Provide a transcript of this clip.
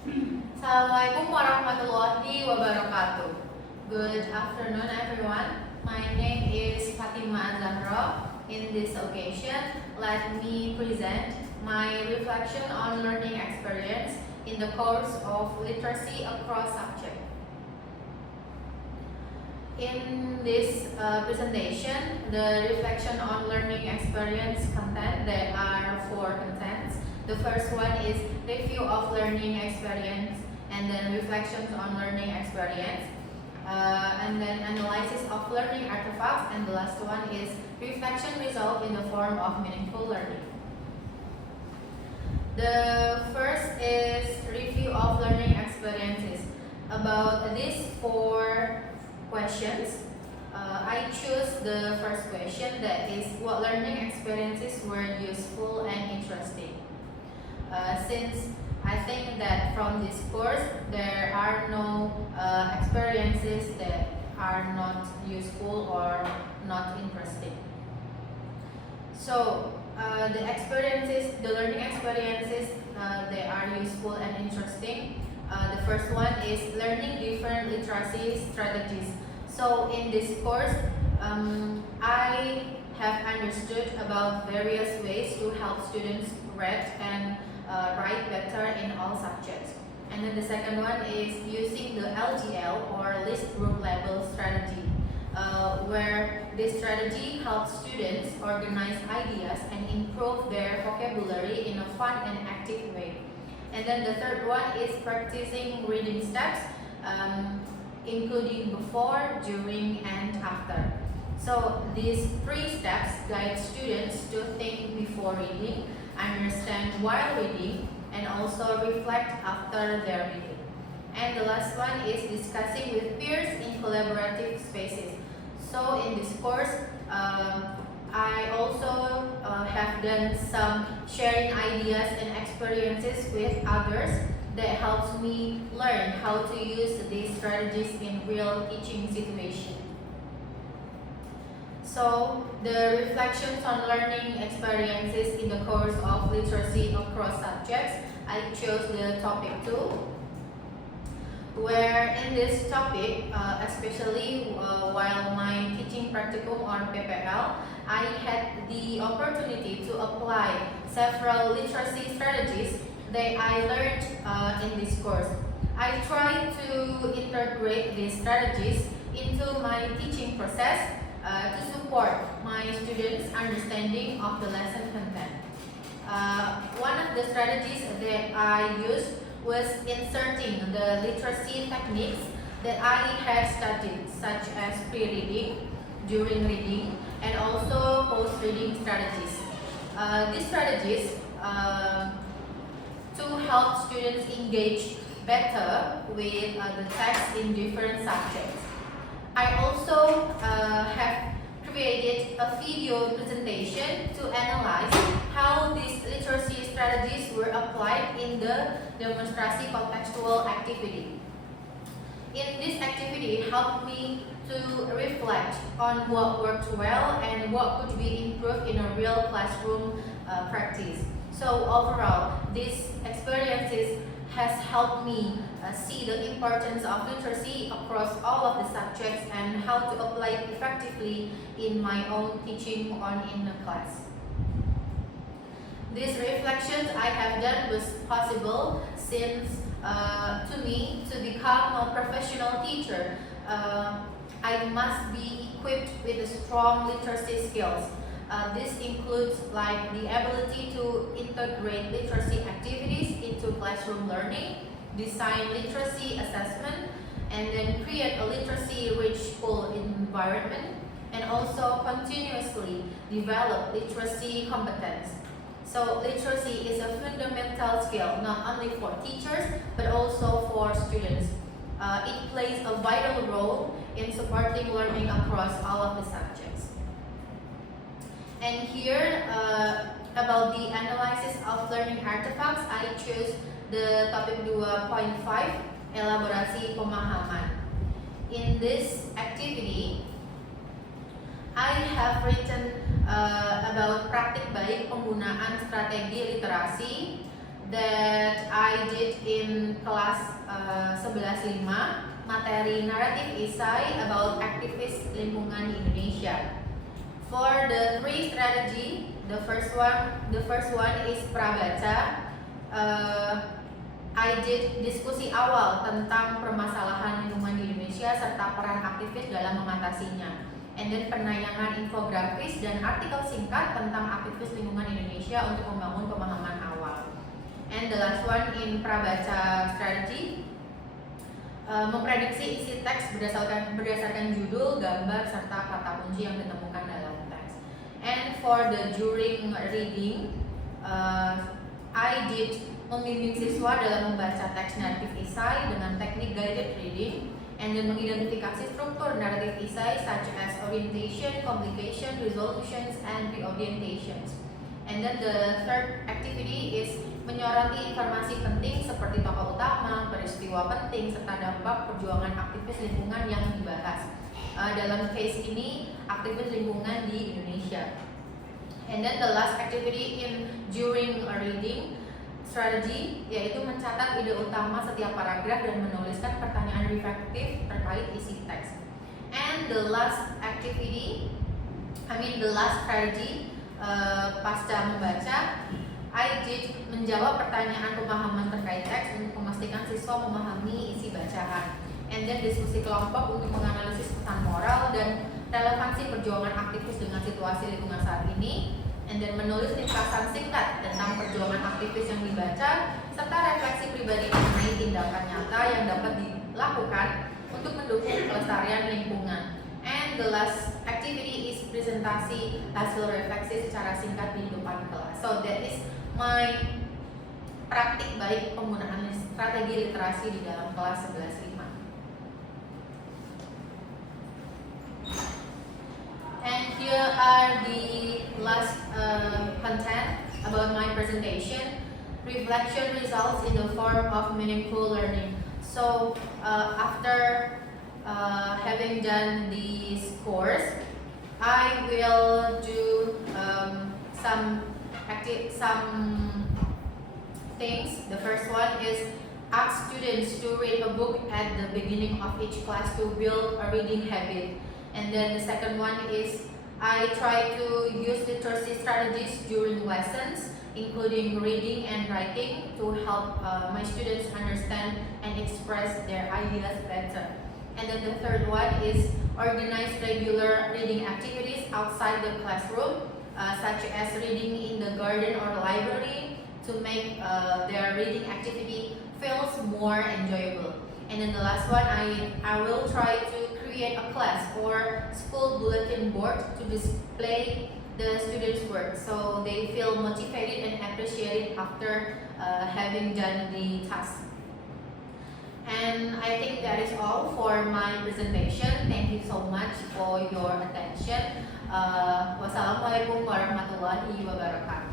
Assalamualaikum warahmatullahi wabarakatuh. Good afternoon, everyone. My name is Fatimah Zahro. In this occasion, let me present my reflection on learning experience in the course of literacy across subjects. In this presentation, the reflection on learning experience content, there are 4 contents. The first one is review of learning experience, and then reflections on learning experience, and then analysis of learning artifacts, and the last one is reflection result in the form of meaningful learning. The first is review of learning experiences. About these 4 questions, I choose the first question, that is, what learning experiences were useful and interesting. Since I think that from this course there are no experiences that are not useful or not interesting. So the learning experiences, they are useful and interesting. The first one is learning different literacy strategies. So in this course, I have understood about various ways to help students read and write better in all subjects. And then the second one is using the LGL or list group level strategy, where this strategy helps students organize ideas and improve their vocabulary in a fun and active way. And then the third one is practicing reading steps, including before, during, and after. So these 3 steps guide students to think before reading, understand while reading, and also reflect after their reading. And the last one is discussing with peers in collaborative spaces. So in this course, I also have done some sharing ideas and experiences with others that helps me learn how to use these strategies in real teaching situations. So the reflections on learning experiences in the course of literacy across subjects, I chose the topic 2, where in this topic, especially while my teaching practicum on PPL, I had the opportunity to apply several literacy strategies that I learned in this course. I tried to integrate these strategies into my teaching process to support my students' understanding of the lesson content. One of the strategies that I used was inserting the literacy techniques that I had studied, such as pre-reading, during reading, and also post-reading strategies. These strategies to help students engage better with the text in different subjects. I also have created a video presentation to analyze how these literacy strategies were applied in the demonstrasi contextual activity. In this activity, helped me to reflect on what worked well and what could be improved in a real classroom practice. So overall, these experiences has helped me see the importance of literacy across all of the subjects and how to apply it effectively in my own teaching on in the class. These reflections I have done was possible since to me, to become a professional teacher, I must be equipped with strong literacy skills. This includes like the ability to integrate literacy activities into classroom learning, design literacy assessment, and then create a literacy-rich school environment, and also continuously develop literacy competence. So literacy is a fundamental skill not only for teachers but also for students. It plays a vital role in supporting learning across all of the subjects. And here, about the analysis of learning artifacts, I choose the topic 2.5, elaborasi pemahaman. In this activity, I have written about praktik baik penggunaan strategi literasi that I did in kelas 11.5, materi naratif esai about aktivis lingkungan di Indonesia. For the 3 strategy, the first one is prabaca. I did diskusi awal tentang permasalahan lingkungan di Indonesia serta peran aktivis dalam mengatasinya. And then penayangan infografis dan artikel singkat tentang aktivis lingkungan Indonesia untuk membangun pemahaman awal. And the last one in prabaca strategy, memprediksi isi teks berdasarkan judul, gambar, serta kata kunci yang ditemukan dalam teks. And for the during reading, I did membimbing siswa dalam membaca teks naratif esai dengan teknik guided reading, and then mengidentifikasi struktur naratif esai such as orientation, complication, resolutions, and reorientations. And then the third activity is menyoroti informasi penting seperti tokoh utama, peristiwa penting, serta dampak perjuangan aktivis lingkungan yang dibahas. Dalam case ini, aktivis lingkungan di Indonesia. And then the last activity in during reading strategy, yaitu mencatat ide utama setiap paragraf dan menuliskan pertanyaan reflektif terkait isi teks. And the last strategy, pasca membaca, I did menjawab pertanyaan pemahaman terkait teks untuk memastikan siswa memahami isi bacaan. And then diskusi kelompok untuk menganalisis pesan moral dan relevansi perjuangan aktivis dengan situasi lingkungan saat ini. And then menulis ringkasan singkat tentang perjuangan aktivis yang dibaca, serta refleksi pribadi mengenai tindakan nyata yang dapat dilakukan untuk mendukung pelestarian lingkungan. And the last activity is presentasi hasil refleksi secara singkat di depan kelas. So that is my praktik baik penggunaan strategi literasi di dalam kelas 11.5. And here are the last content about my presentation. Reflection results in the form of meaningful learning. So after having done this course, I will do some things. The first one is ask students to read a book at the beginning of each class to build a reading habit. And then the second one is I try to use literacy strategies during lessons, including reading and writing, to help my students understand and express their ideas better. And then the third one is organize regular reading activities outside the classroom, such as reading in the garden or library, to make their reading activity feels more enjoyable. And then the last one, I will try to create a class or school bulletin board to display the students' work, so they feel motivated and appreciated after having done the task. And I think that is all for my presentation. Thank you so much for your attention. Wassalamualaikum warahmatullahi wabarakatuh.